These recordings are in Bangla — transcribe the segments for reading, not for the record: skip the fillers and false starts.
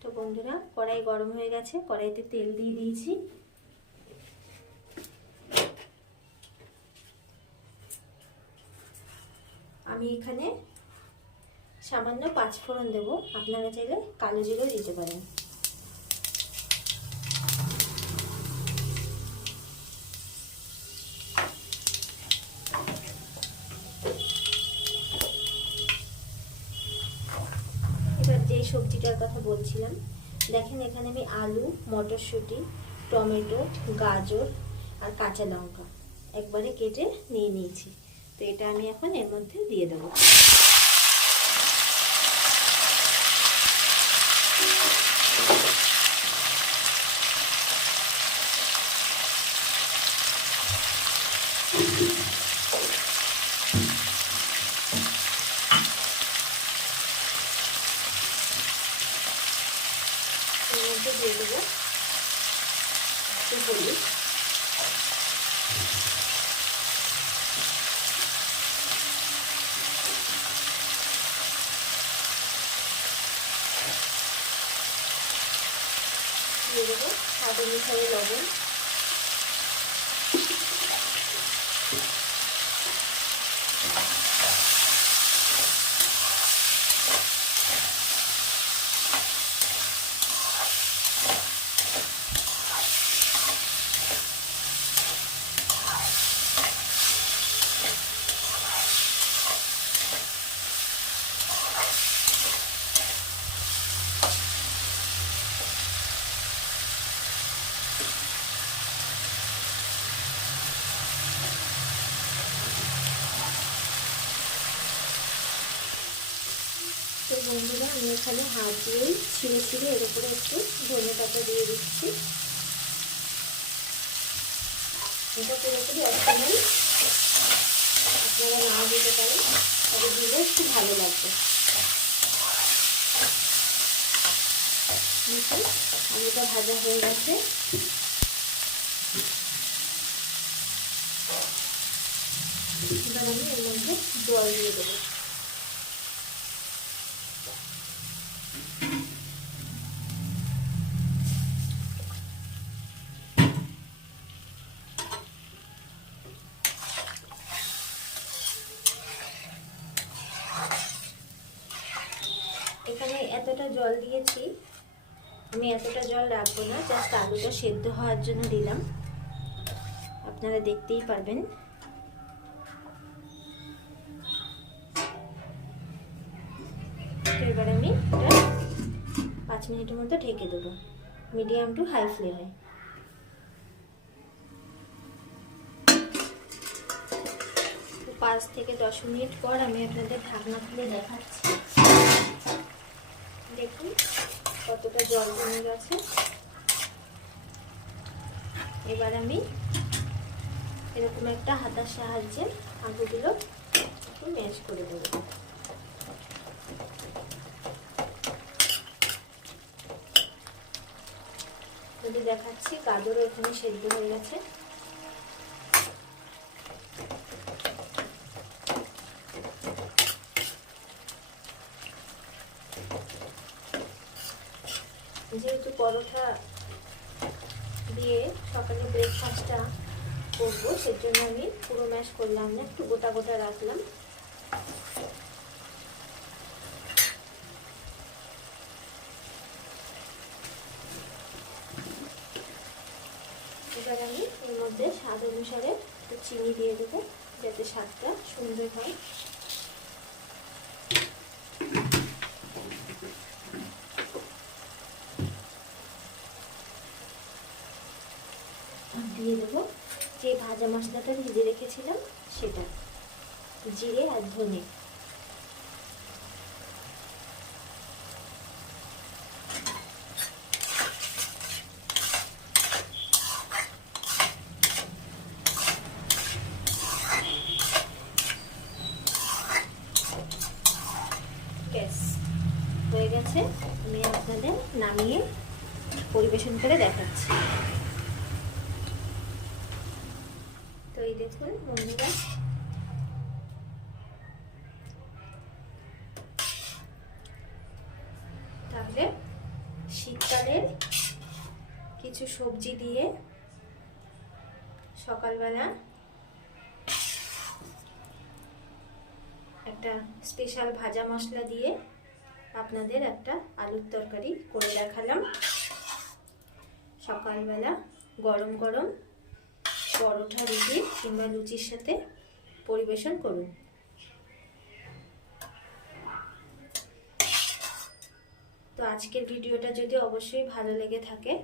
তো বন্ধুরা, কড়াই গরম হয়ে গেছে, কড়াইতে তেল দিয়ে দিয়েছি। আমি এখানে সামান্য 5 ফোড়ন দেব, আপনারা চাইলে কালো জিরেও দিতে পারেন। এবার যে সবজিটার কথা বলছিলাম, দেখেন এখানে আমি আলু, মটরশুঁটি, টমেটো, গাজর আর কাঁচা লঙ্কা একবারে কেটে নিয়ে নিয়েছি। তো এটা আমি এখন এর মধ্যে দিয়ে দেবো। এর মধ্যে দিয়ে দেবো হলুদ, দিয়ে দেবো স্বাদ অনুসারে লবণ, তো বন্ধুরা, আমি এখানে হাত দিয়েই ছিঁড়ে ছিঁড়ে এর উপরে একটু ধনে পাতা দিয়ে দিচ্ছি। এটা পুরোপুরি অপশনাল, আপনারা নাও দিতে পারেন, তবে দিলে একটু ভালো লাগবে। আলুটা ভাজা হয়ে গেছে। এবার আমি এর মধ্যে জল দিয়ে দেবো। এখানে এতটা জল দিয়েছি, আমি এতটা জল রাখবো না, জাস্ট আলুটা সেদ্ধ হওয়ার জন্য দিলাম, আপনারা দেখতেই পারবেন। এবার আমি এটা 5 মিনিটের মতো ঢেকে দেবো, মিডিয়াম টু হাই ফ্লেমে। তো 5 থেকে 10 মিনিট পর আমি আপনাদের ঢাকনা খুলে দেখাচ্ছি। দেখুন কতটা জল কমে গেছে। এবার আমি এরকম একটা হাতার সাহায্যে আলুগুলো একটু ম্যাশ করে দেবো। যদি দেখাচ্ছি, গাজরও এখানে সেদ্ধ হয়ে গেছে। যেহেতু পরোটা দিয়ে সকালে ব্রেকফাস্টটা করবো, সেজন্য আমি পুরো ম্যাশ করলাম না, একটু গোটা গোটা রাখলাম। এবার আমি এর মধ্যে স্বাদ অনুসারে একটু চিনি দিয়ে দেবো, যাতে স্বাদটা সুন্দর হয়। দিয়ে দেবো যে ভাজা মশলাটা ভেজে রেখেছিলাম সেটা, জিরে আর ধনে। ব্যাস হয়ে গেছে, আমি আপনাদের নামিয়ে পরিবেশন করে দেখাচ্ছি। তো এই দেখুন বন্ধুরা, তাহলে কিছু সবজি দিয়ে সকালবেলা একটা স্পেশাল ভাজা মশলা দিয়ে আপনাদের একটা আলুর তরকারি করে দেখালাম। সকালবেলা গরম গরম পরোটা, রুটি কিংবা লুচির সাথে পরিবেশন করুন। তো আজকের ভিডিওটা যদি অবশ্যই ভালো লেগে থাকে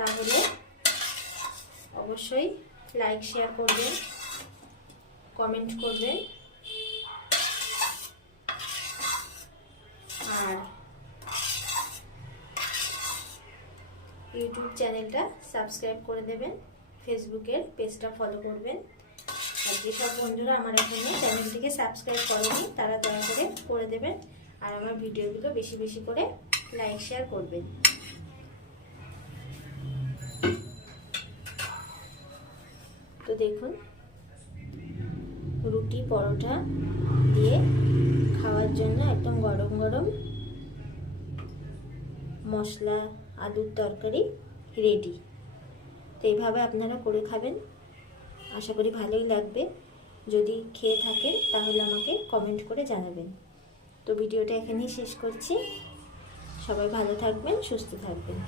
তাহলে অবশ্যই লাইক শেয়ার করবেন, কমেন্ট করবেন আর ইউটিউব চ্যানেলটা সাবস্ক্রাইব করে দেবেন, ফেসবুকের পেজটা ফলো করবেন। আর যেসব বন্ধুরা আমার এখনো চ্যানেলটিকে সাবস্ক্রাইব করেনি তারা দয়া করে দেবেন। আর আমার ভিডিওগুলো বেশি বেশি করে লাইক শেয়ার করবেন। তো দেখুন, রুটি পরোটা দিয়ে খাওয়ার জন্য একদম গরম গরম মশলা আলুর তরকারি রেডি। তো এইভাবে আপনারা করে খাবেন, আশা করি ভালোই লাগবে। যদি খেয়ে থাকেন তাহলে আমাকে কমেন্ট করে জানাবেন। তো ভিডিওটা এখানেই শেষ করছি। সবাই ভালো থাকবেন, সুস্থ থাকবেন।